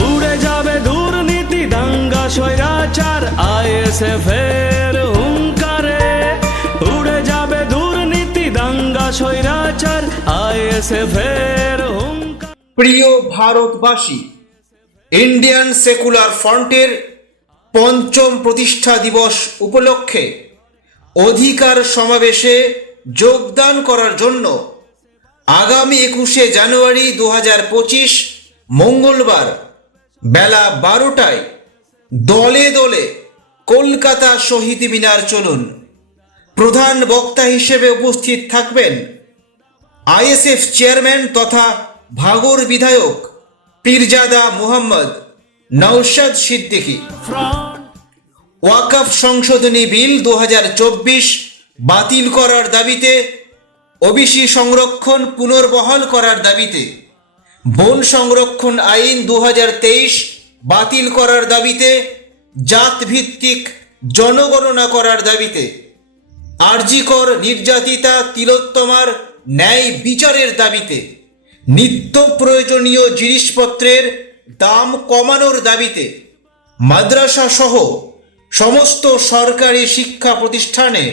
উড়ে যাবে দুর্নীতি দাঙ্গা স্বৈরাচার আইএসএফ এর হুঙ্কারে, উড়ে যাবে দুর্নীতি দাঙ্গা স্বৈরাচার আইএসএফ এর হুঙ্কার। প্রিয় ভারতবাসী, ইন্ডিয়ান সেকুলার ফ্রন্টের পঞ্চম প্রতিষ্ঠা দিবস উপলক্ষে অধিকার সমাবেশে যোগদান করার জন্য আগামী 21শে জানুয়ারি 2025 মঙ্গলবার বেলা 12টায় দলে দলে কলকাতা শহীদ মিনার চলুন। প্রধান বক্তা হিসেবে উপস্থিত থাকবেন আইএসএফ চেয়ারম্যান তথা ভাগর বিধায়ক পীরজাদা মুহাম্মদ নওশাদ সিদ্দিকী। ওয়াকফ সংশোধনী বিল 2024 বাতিল করার দাবিতে, ওবিসি সংরক্ষণ পুনর্বহাল করার দাবিতে, বন সংরক্ষণ আইন 2023 বাতিল করার দাবিতে, জাতভিত্তিক জনগণনা করার দাবিতে, আরজিকর নির্যাতিতা তিলোত্তমার ন্যায় বিচারের দাবিতে, নিত্য প্রয়োজনীয় জিনিসপত্রের দাম কমানোর দাবিতে, মাদ্রাসা সহ সমস্ত সরকারি শিক্ষা প্রতিষ্ঠানে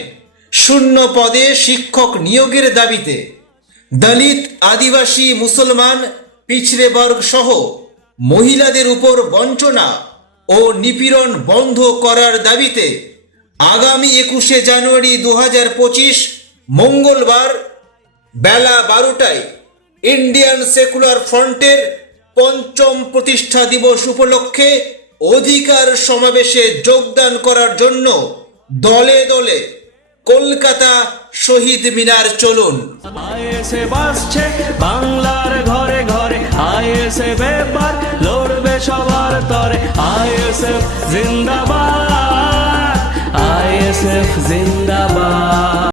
শূন্য পদে শিক্ষক নিয়োগের দাবিতে, দলিত, আদিবাসী, মুসলমান, পিছড়ে বর্গ সহ মহিলাদের উপর বঞ্চনা ও নিপীড়ন বন্ধ করার দাবিতে আগামী 21শে জানুয়ারি 2025 মঙ্গলবার বেলা 12টায় ইন্ডিয়ান সেকুলার ফ্রন্টের পঞ্চম প্রতিষ্ঠা দিবস উপলক্ষে অধিকার সমাবেশে যোগদান করার জন্য দলে দলে কলকাতা শহীদ মিনার চলুন। আইএসএফ আসছে বাংলার ঘরে ঘরে, আইএসএফ এবার লড়বে সবার তরে, আইএসএফ জিন্দাবাদ, আইএসএফ জিন্দাবাদ।